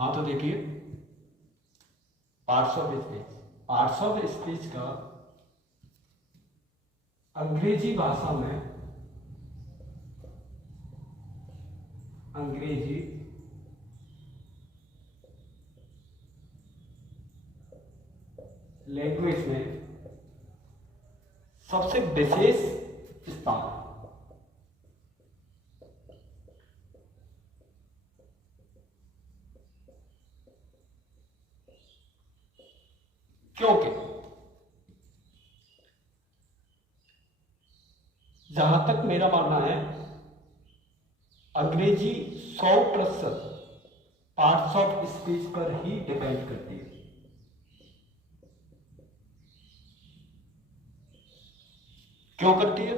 हाँ तो देखिए, parts of speech, parts of speech का अंग्रेजी भाषा में, अंग्रेजी लैंग्वेज में सबसे विशेष स्थान, क्योंकि जहां तक मेरा मानना है अंग्रेजी 100% पार्ट्स ऑफ स्पीच पर ही डिपेंड करती है। क्यों करती है?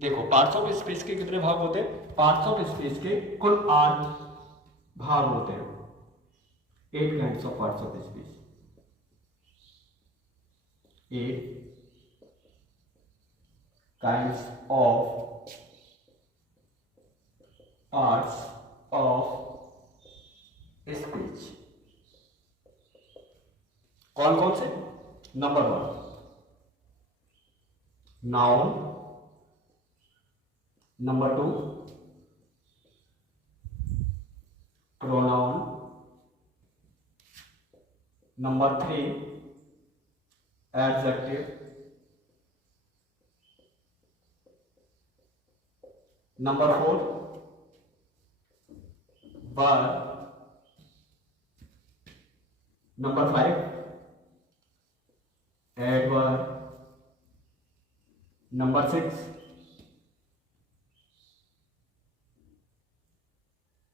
देखो, पार्ट्स ऑफ स्पीच के कितने भाग होते हैं? पार्ट्स ऑफ स्पीच के कुल 8 भाग होते हैं। 8 kinds of parts of speech, 8 kinds of parts of speech. कौन कौन से? Number 1 noun, number 2 pronoun, number 3 adjective, number 4 verb, number 5 adverb, number 6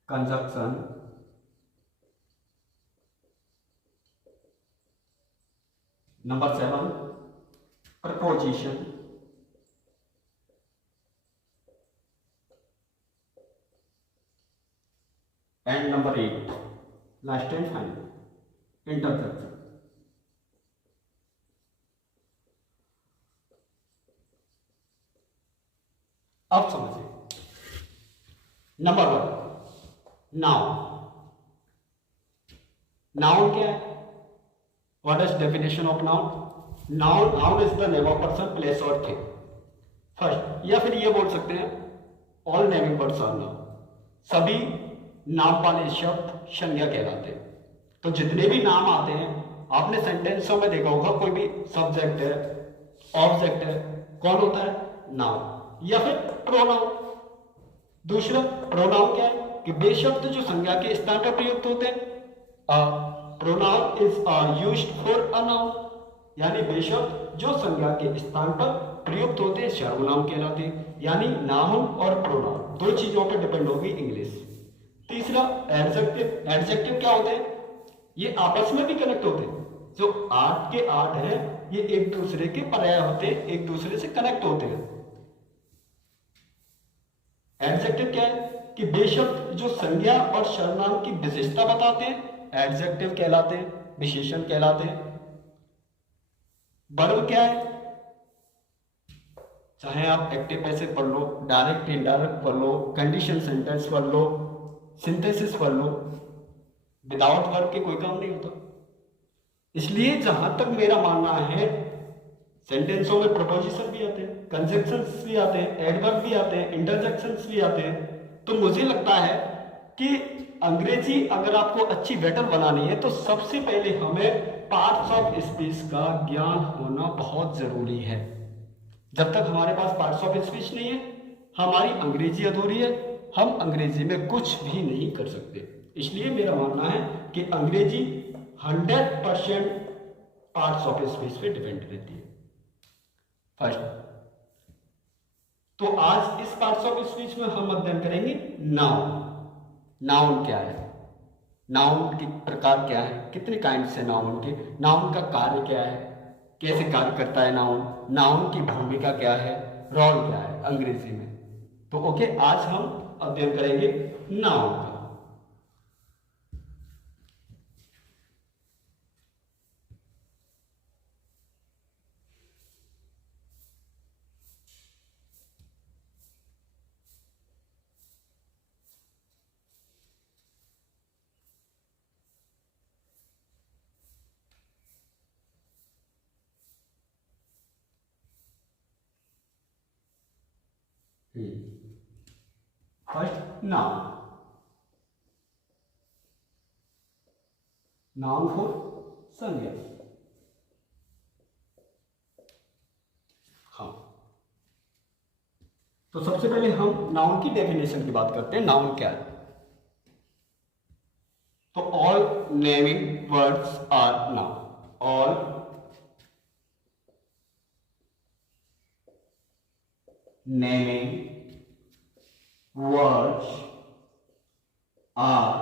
conjunction, number 7 preposition, and number 8 last and final interjection. अब समझिए, नंबर 1 नाउन। नाउन क्या है? What is definition of noun? Noun is the name of person, place और thing. First, या फिर ये बोल सकते हैं all naming words are noun. सभी नाम वाले शब्द संज्ञा कहलाते हैं। तो जितने भी नाम आते हैं, आपने सेंटेंसों में देखा होगा, कोई भी सब्जेक्ट है, ऑब्जेक्ट है, कौन होता है? नाउन या फिर प्रोनाउन। दूसरा, प्रोनाउन क्या है? कि वे शब्द जो संज्ञा के स्थान पर प्रयुक्त होते हैं। Pronoun is used for a noun, यानी वे शब्द जो संज्ञा के स्थान पर प्रयुक्त होते हैं सर्वनाम कहलाते हैं। यानी नाउन और प्रोनाउन दो चीजों पर डिपेंड होगी इंग्लिश। तीसरा, एडजेक्टिव। एडजेक्टिव क्या होते हैं? ये आपस में भी कनेक्ट होते हैं। जो 8 के 8 है, ये एक दूसरे के पर्याय होते हैं, एक दूसरे से कनेक्ट होते हैं। एडजेक्टिव क्या है? कि वे शब्द जो संज्ञा और सर्वनाम की विशेषता बताते हैं, एडजेक्टिव कहलाते हैं, विशेषण कहलाते हैं। वर्ब क्या है? चाहे आप एक्टिव पैसिव पढ़ लो, डायरेक्ट इनडायरेक्ट पढ़ लो, कंडीशन सेंटेंस पढ़ लो, सिंथेसिस पढ़ लो, विदाउट वर्ब के कोई काम नहीं होता। इसलिए जहां तक मेरा मानना है, सेंटेंसों में प्रपोजिशन भी आते हैं, कंजक्शंस भी आते हैं, एडवर्ब भी आते हैं, इंटरजेक्शंस भी आते हैं। तो मुझे लगता है कि अंग्रेजी अगर आपको अच्छी बेटर बनानी है, तो सबसे पहले हमें पार्ट्स ऑफ स्पीच का ज्ञान होना बहुत जरूरी है। जब तक हमारे पास पार्ट्स ऑफ स्पीच नहीं है, हमारी अंग्रेजी अधूरी है, हम अंग्रेजी में कुछ भी नहीं कर सकते। इसलिए मेरा मानना है कि अंग्रेजी 100% पार्ट्स ऑफ स्पीच पे डिपेंड रहती है। फर्स्ट, तो आज इस पार्ट्स ऑफ स्पीच में हम अध्ययन करेंगे नाउन। नाउन क्या है? नाउन के प्रकार क्या है? कितने काइंड से नाउन के? नाउन का कार्य क्या है? कैसे कार्य करता है नाउन? नाउन की भूमिका क्या है? रोल क्या है अंग्रेजी में? तो ओके, आज हम अध्ययन करेंगे नाउन का। फर्स्ट नाउन, नाउन फॉर संज्ञा। हाँ, तो सबसे पहले हम नाउन की डेफिनेशन की बात करते हैं। नाउन क्या है? तो all naming words are noun. All naming words are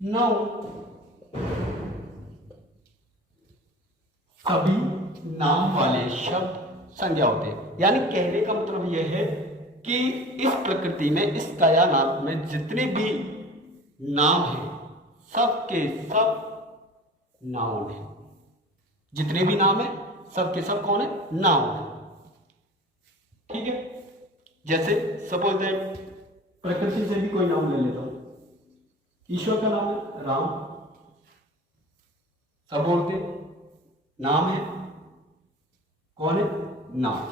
noun. सभी नाम वाले शब्द संज्ञा होते हैं। यानी कहने का मतलब यह है कि इस प्रकृति में, इस कायनात में जितने भी नाम हैं, सब के सब नाउन है। जितने भी नाम है, सब के सब कौन है? नाउन है। ठीक है, जैसे सपोज दैट प्रकृति से भी कोई नाम ले लेता हूं। ईश्वर का नाम है राम, सब बोलते नाम है, कौन है? नाम।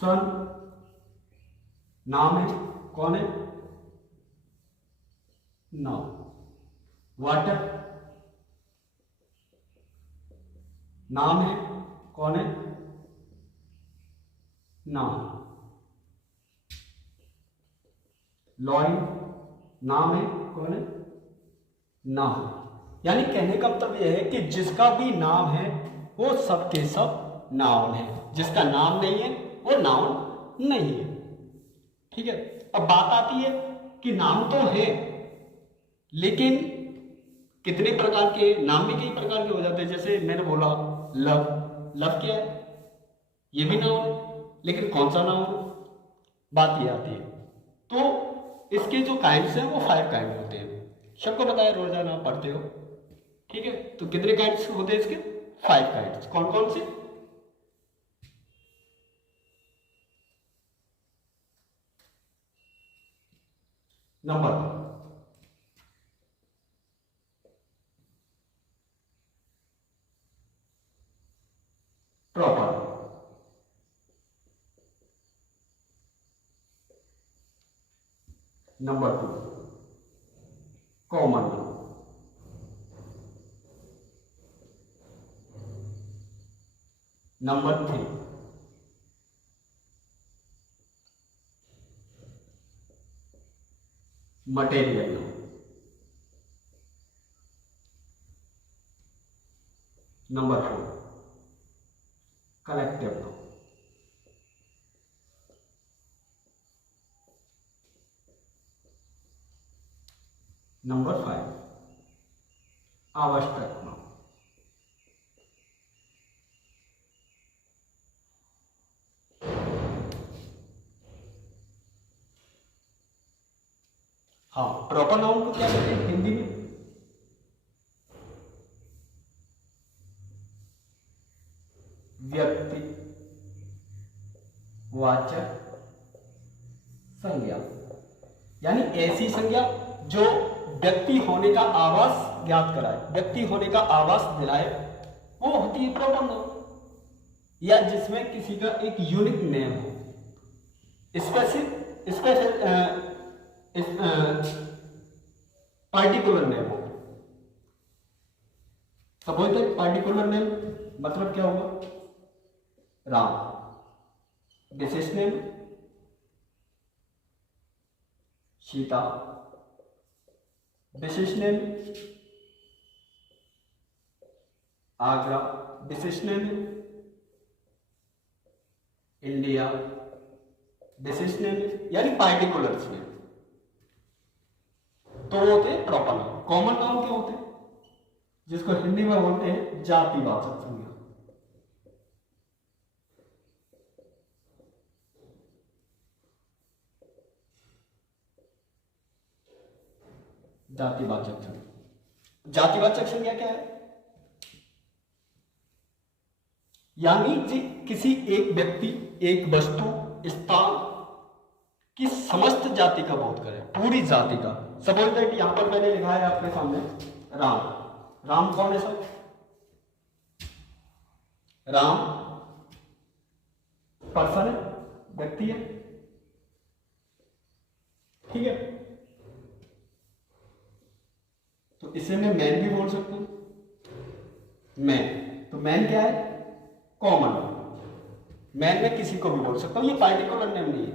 सन नाम है, कौन है? नाम। वाटर नाम है, कौन है? नाम। लॉइन नाम है, कौन है? नाम। यानी कहने का मतलब यह है कि जिसका भी नाम है वो सब के सब नाउन है, जिसका नाम नहीं है वो नाउन नहीं है। ठीक है, अब बात आती है कि नाम तो है, लेकिन कितने प्रकार के नाम भी कई प्रकार के हो जाते हैं। जैसे मैंने बोला लव, लव क्या है? ये भी नाउन है, लेकिन कौन सा नाउन है? बात ये आती है। तो इसके जो काइंड्स हैं वो 5 काइंड होते हैं। सबको पता है, रोजाना पढ़ते हो। ठीक है, तो कितने काइंड्स होते हैं इसके? 5 काइंड्स। कौन कौन से? Number 1 proper, number 2 common, number 3 material noun, number 4 collective noun, number 5 आवश्यक नाउन। हाँ, प्रॉपर नाउन को क्या कहते हैं हिंदी में? व्यक्ति वाचक संज्ञा। यानी ऐसी संज्ञा जो व्यक्ति होने का आभास ज्ञात कराए, व्यक्ति होने का आभास दिलाए, वो होती है प्रॉपर नाउन। या जिसमें किसी का एक यूनिक नेम हो, पार्टिकुलर नेम हो। सपोज दैट पार्टिकुलर नेम मतलब क्या होगा? राम, विशेष नेम सीता, विशेष नेम आगरा, विशेष नेम इंडिया, विशेष नेम यानी पार्टिकुलर्स नेम। तो वो होते हैं प्रॉपर नाउन। कॉमन नाउन क्या होते हैं? जिसको हिंदी में बोलते हैं जातिवाचक संज्ञा। जातिवाचक संज्ञा, जातिवाचक संज्ञा क्या है? यानी किसी एक व्यक्ति, एक वस्तु, स्थान की समस्त जाति का बोध करे, पूरी जाति का। सपोज दैट यहां पर मैंने लिखा है आपके सामने राम। राम कौन है सर? राम पर्सन है, व्यक्ति है, ठीक है। तो इसे मैं मैन भी बोल सकता हूं, मैन। तो मैन क्या है? कॉमन। मैन में किसी को भी बोल सकता हूं, ये पार्टिकुलर नेम नहीं है।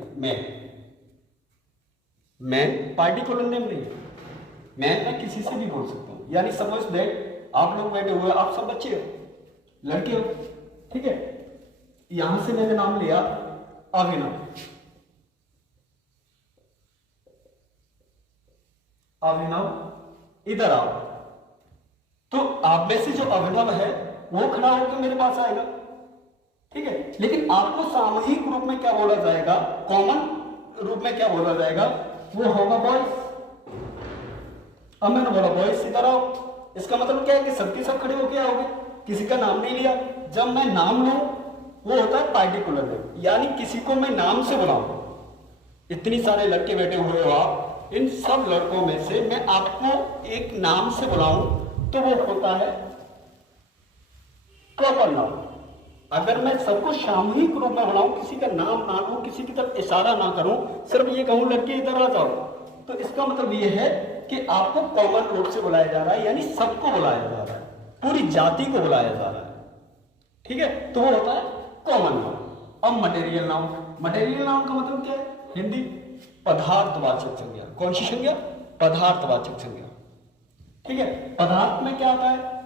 मैन पार्टिकुलर नेम नहीं है। मैन मैं किसी से भी बोल सकता हूं। यानी सपोज दैट आप लोग बैठे हुए, आप सब बच्चे हो, लड़के हो, ठीक है। यहां से मैंने नाम लिया अभिनव। अभिनव इधर आओ, तो आप में से जो अभिनव है वो खड़ा होकर मेरे पास आएगा, ठीक है। लेकिन आपको सामूहिक रूप में क्या बोला जाएगा, कॉमन रूप में क्या बोला जाएगा, वो होगा बॉयज। अब मैंने बोला बॉयज इधर आओ, इसका मतलब क्या है कि सबके सब खड़े होके आओगे, किसी का नाम नहीं लिया। जब मैं नाम लूं वो होता है पार्टिकुलर नेम, यानी किसी को मैं नाम से बुलाऊं। इतनी सारे लड़के बैठे हुए हो आप, इन सब लड़कों में से मैं आपको एक नाम से बुलाऊं तो वो होता है प्रॉपर नाम। अगर मैं सबको सामूहिक रूप में बुलाऊं, किसी का नाम ना लूं, किसी की तरफ इशारा ना करूं, सिर्फ ये कहूं लड़के इधर आ जाओ, तो इसका मतलब ये है कि आपको कॉमन रूप से बुलाया जा रहा है, यानी सबको बुलाया जा रहा है, पूरी जाति को बुलाया जा रहा है, ठीक है। तो वो होता है कॉमन नाउन। अब मटेरियल नाउन। मटेरियल नाउन का मतलब क्या है? हिंदी पदार्थवाचक संज्ञा। कौन सी संज्ञा? पदार्थवाचक संज्ञा, ठीक है। पदार्थ में क्या आता है?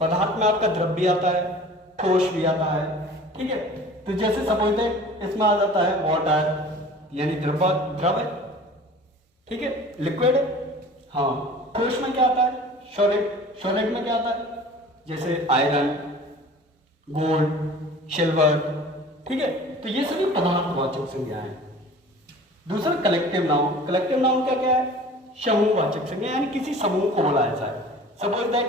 पदार्थ में आपका द्रव्य आता है, ठोस भी आता है, ठीक है। तो जैसे सपोज दैट इसमें आ जाता है वाटर, यानी द्रव है, ठीक है, लिक्विड है। हाँ, ठोस में क्या आता है? सॉलिड। सॉलिड में क्या आता है? जैसे आयरन, गोल्ड, सिल्वर, ठीक है। तो ये सभी पदार्थवाचक संज्ञा है। दूसरा कलेक्टिव नाउन। कलेक्टिव नाउन क्या क्या है? समूहवाचक संज्ञा, यानी किसी समूह को बुलाया जाए। सपोज दैट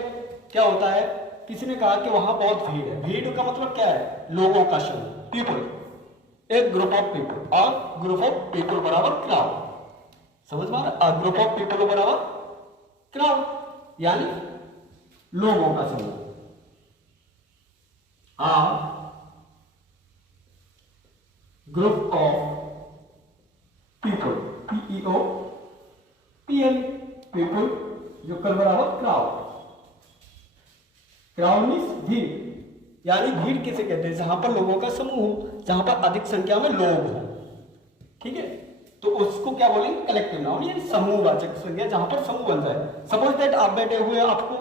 क्या होता है, किसी ने कहा कि वहां बहुत भीड़ है। भीड़ का मतलब क्या है? लोगों का समूह, पीपल। एक ग्रुप ऑफ पीपल, और ग्रुप ऑफ पीपल बराबर क्राउड। समझ में आ रहा है? अ ग्रुप ऑफ पीपल बराबर क्राउड, यानी लोगों का समूह। A group of people, P E O P L, people जो कल बराबर क्राउड। क्राउड मीन्स भीड़, यानी भीड़ किसे कहते हैं? जहां पर लोगों का समूह हो, जहां पर अधिक संख्या में लोग हो, ठीक है। तो उसको क्या बोलेंगे? कलेक्टिव नाउन, यानी समूहवाचक संज्ञा, जहां पर समूह बन जाए। सपोज दैट आप बैठे हुए, आपको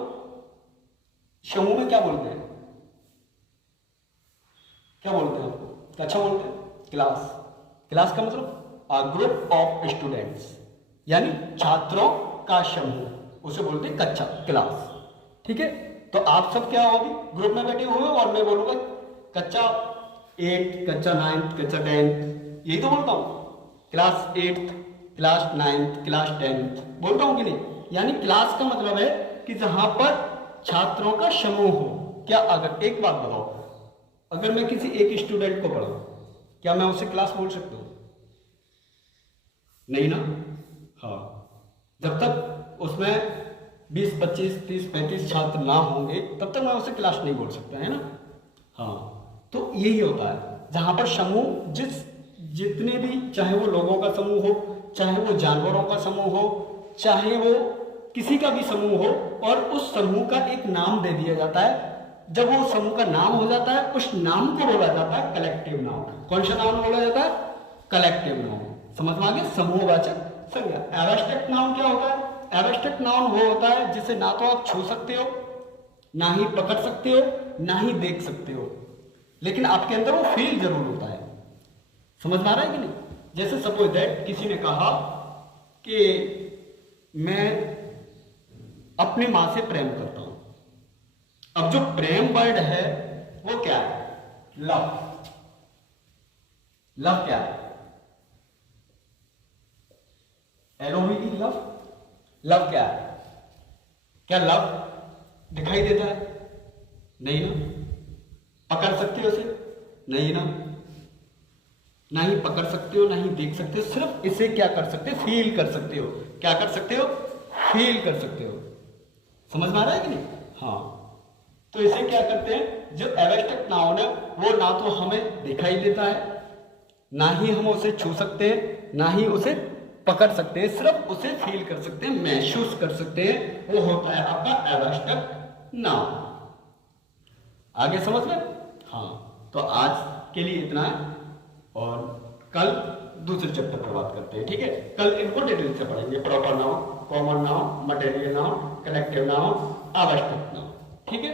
समूह में क्या बोलते हैं? क्या बोलते हैं आपको? अच्छा बोलते हैं क्लास। क्लास का मतलब अ ग्रुप ऑफ स्टूडेंट्स, यानी छात्रों का समूह, उसे बोलते हैं कक्षा, क्लास, ठीक है। तो आप सब क्या हो, अभी ग्रुप में बैठे हुए हो, और मैं बोलूंगा कक्षा 8, कक्षा 9, कक्षा 10, यही तो बोलता हूं। क्लास 8, क्लास 9, क्लास 10 बोलता हूं कि नहीं? यानी क्लास का मतलब है कि जहां पर छात्रों का समूह हो। क्या, अगर एक बात बताओ, अगर मैं किसी एक स्टूडेंट को पढ़ाऊं, क्या मैं उसे क्लास बोल सकता हूं? नहीं ना। हाँ, जब तक उसमें 20, 25, 30, 35 छात्र ना होंगे तब तक मैं उसे क्लास नहीं बोल सकता, है ना। हाँ, तो यही होता है जहां पर समूह, जितने भी, चाहे वो लोगों का समूह हो, चाहे वो जानवरों का समूह हो, चाहे वो किसी का भी समूह हो, और उस समूह का एक नाम दे दिया जाता है। जब वो समूह का नाम हो जाता है, उस नाम को बोला जाता है कलेक्टिव नाउन। कौन सा नाउन बोला जाता है? Collective noun. समझ में आ गया? समूहवाचक संज्ञा। एब्स्ट्रैक्ट नाउन क्या होता है? एब्स्ट्रैक्ट नाउन वो होता है जिसे ना तो आप छू सकते हो, ना ही पकड़ सकते हो, ना ही देख सकते हो, लेकिन आपके अंदर वो फील जरूर होता है। समझ में आ रहा है कि नहीं? जैसे सपोज दैट किसी ने कहा कि मैं अपनी मां से प्रेम करता हूं। अब जो प्रेम वर्ड है वो क्या है? लव। लव क्या है? LOVE, love. लव क्या है? क्या लव दिखाई देता है? नहीं ना। पकड़ सकते हो उसे? नहीं ना। ना ही पकड़ सकते हो, ना ही देख सकते हो, सिर्फ इसे क्या कर सकते हो? फील कर सकते हो। क्या कर सकते हो? फील कर सकते हो। समझ में आ रहा है कि नहीं? हाँ, तो इसे क्या करते हैं, जो एब्स्ट्रैक्ट नाउन है वो ना तो हमें दिखाई देता है, ना ही हम उसे छू सकते हैं, ना ही उसे पकड़ सकते हैं, सिर्फ उसे फील कर सकते हैं, महसूस कर सकते हैं। वो होता है आपका एब्स्ट्रैक्ट नाउन। आगे समझ में? हाँ, तो आज के लिए इतना है और कल दूसरे चैप्टर पर बात करते हैं, ठीक है? कल इनको डिटेल से पढ़ेंगे, proper noun, common noun, material noun, connective noun, abstract noun, ठीक है?